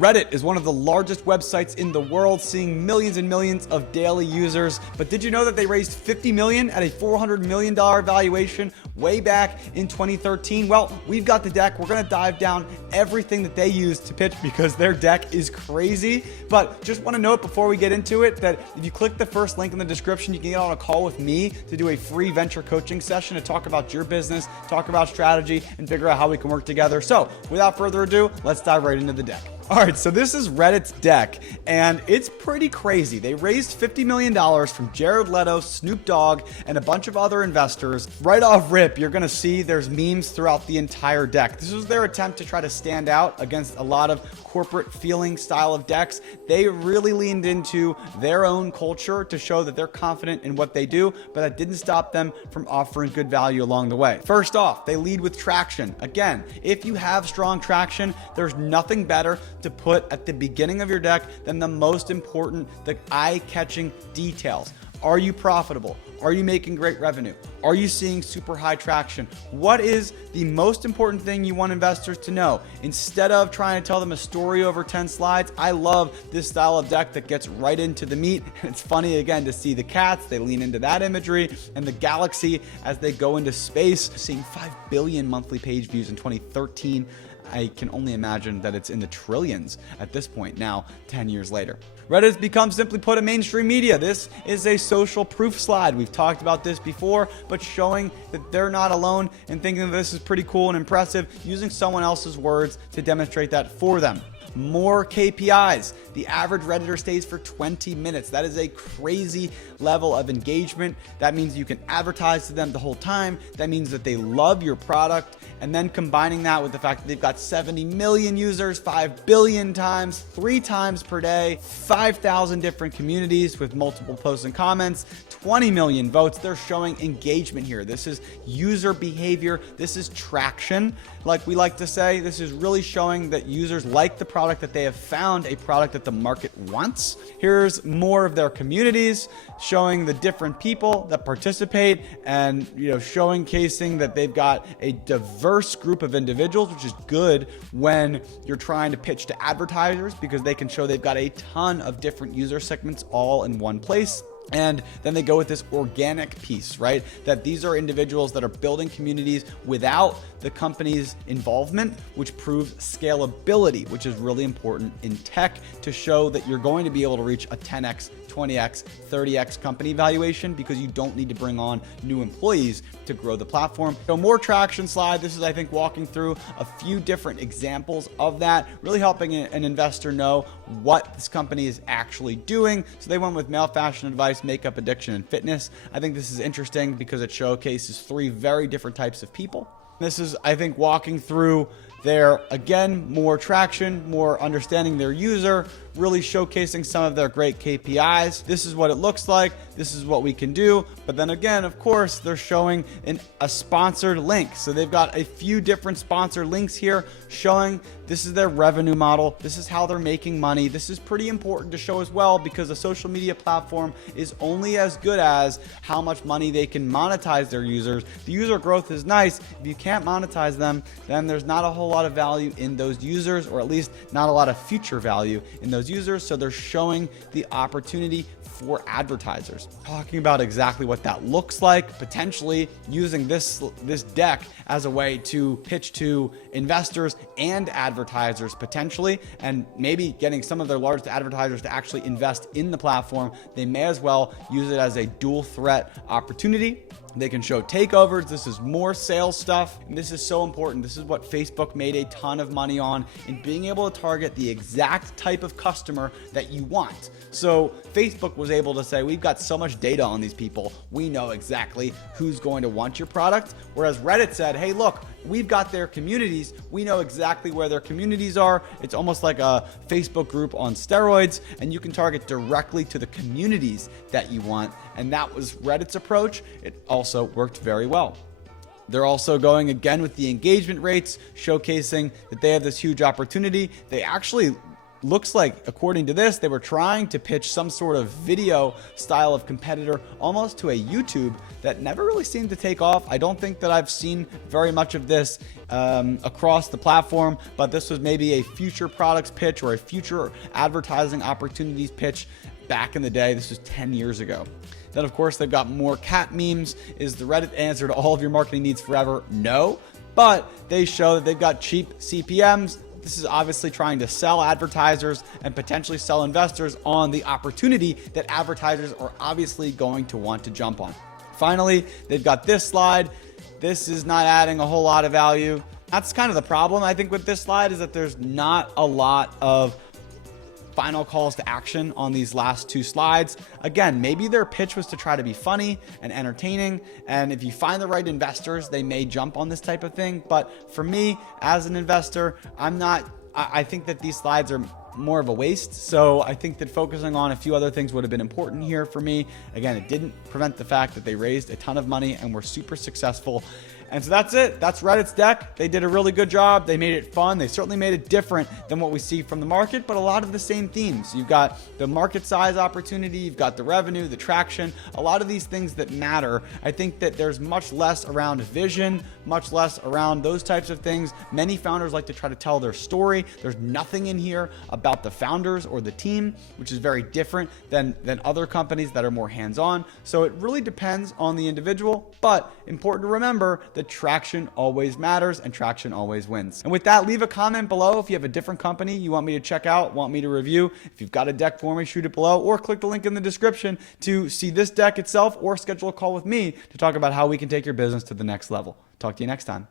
Reddit is one of the largest websites in the world, seeing millions and millions of daily users. But did you know that they raised $50 million at a $400 million valuation way back in 2013? Well, we've got the deck. We're going to dive down everything that they use to pitch because their deck is crazy. But just want to note before we get into it that if you click the first link in the description, you can get on a call with me to do a free venture coaching session to talk about your business, talk about strategy, and figure out how we can work together. So without further ado, let's dive right into the deck. All right, so this is Reddit's deck, and it's pretty crazy. They raised $50 million from Jared Leto, Snoop Dogg, and a bunch of other investors. Right off rip, you're gonna see there's memes throughout the entire deck. This was their attempt to try to stand out against a lot of corporate feeling style of decks. They really leaned into their own culture to show that they're confident in what they do, but that didn't stop them from offering good value along the way. First off, they lead with traction. Again, if you have strong traction, there's nothing better to put at the beginning of your deck than the most important, the eye-catching details. Are you profitable? Are you making great revenue? Are you seeing super high traction? What is the most important thing you want investors to know? Instead of trying to tell them a story over 10 slides, I love this style of deck that gets right into the meat. It's funny again to see the cats, they lean into that imagery, and the galaxy as they go into space, seeing 5 billion monthly page views in 2013. I can only imagine that it's in the trillions at this point now, 10 years later. Reddit has become, simply put, a mainstream media. This is a social proof slide. We've talked about this before, but showing that they're not alone and thinking that this is pretty cool and impressive, using someone else's words to demonstrate that for them. More KPIs. The average Redditor stays for 20 minutes. That is a crazy level of engagement. That means you can advertise to them the whole time. That means that they love your product. And then combining that with the fact that they've got 70 million users, 5 billion times, 3 times per day, 5,000 different communities with multiple posts and comments, 20 million votes. They're showing engagement here. This is user behavior. This is traction. Like we like to say, this is really showing that users like the product, that they have found a product that the market wants. Here's more of their communities, showing the different people that participate and, showcasing that they've got a diverse group of individuals, which is good when you're trying to pitch to advertisers because they can show they've got a ton of different user segments all in one place. And then they go with this organic piece, right? That these are individuals that are building communities without the company's involvement, which proves scalability, which is really important in tech to show that you're going to be able to reach a 10x, 20x, 30x company valuation because you don't need to bring on new employees to grow the platform. So more traction slide. This is, I think, walking through a few different examples of that, really helping an investor know what this company is actually doing. So they went with male fashion advice, makeup addiction, and fitness. I think this is interesting because it showcases 3 very different types of people. This is, I think, walking through their, again, more traction, more understanding their user, really showcasing some of their great KPIs. This is what it looks like. This is what we can do. But then again, of course, they're showing a sponsored link. So they've got a few different sponsored links here showing this is their revenue model. This is how they're making money. This is pretty important to show as well because a social media platform is only as good as how much money they can monetize their users. The user growth is nice. If you can't monetize them, then there's not a whole lot of value in those users, or at least not a lot of future value in those users. So they're showing the opportunity for advertisers, talking about exactly what that looks like, potentially using this deck as a way to pitch to investors and advertisers potentially, and maybe getting some of their largest advertisers to actually invest in the platform. They may as well use it as a dual threat opportunity. They can show takeovers. This is more sales stuff. And this is so important. This is what Facebook made a ton of money on, in being able to target the exact type of customer that you want. So Facebook was able to say, we've got so much data on these people. We know exactly who's going to want your product. Whereas Reddit said, hey, look, we've got their communities. We know exactly where their communities are. It's almost like a Facebook group on steroids, and you can target directly to the communities that you want. And that was Reddit's approach. It also worked very well. They're also going again with the engagement rates, showcasing that they have this huge opportunity. They actually looks like, according to this, they were trying to pitch some sort of video style of competitor almost to a YouTube that never really seemed to take off. I don't think that I've seen very much of this across the platform, but this was maybe a future products pitch or a future advertising opportunities pitch back in the day. This was 10 years ago. Then, of course, they've got more cat memes. Is the Reddit answer to all of your marketing needs forever? No. But they show that they've got cheap CPMs. This is obviously trying to sell advertisers and potentially sell investors on the opportunity that advertisers are obviously going to want to jump on. Finally, they've got this slide. This is not adding a whole lot of value. That's kind of the problem, I think, with this slide, is that there's not a lot of final calls to action on these last two slides. Again, maybe their pitch was to try to be funny and entertaining, and if you find the right investors, they may jump on this type of thing. But for me, as an investor, I think that these slides are more of a waste. So I think that focusing on a few other things would have been important here for me. Again, it didn't prevent the fact that they raised a ton of money and were super successful. And so that's it. That's Reddit's deck. They did a really good job. They made it fun. They certainly made it different than what we see from the market, but a lot of the same themes. You've got the market size opportunity. You've got the revenue, the traction, a lot of these things that matter. I think that there's much less around vision, much less around those types of things. Many founders like to try to tell their story. There's nothing in here about the founders or the team, which is very different than other companies that are more hands-on. So it really depends on the individual, but important to remember that traction always matters and traction always wins. And with that, leave a comment below if you have a different company you want me to check out, want me to review. If you've got a deck for me, shoot it below, or click the link in the description to see this deck itself, or schedule a call with me to talk about how we can take your business to the next level. Talk to you next time.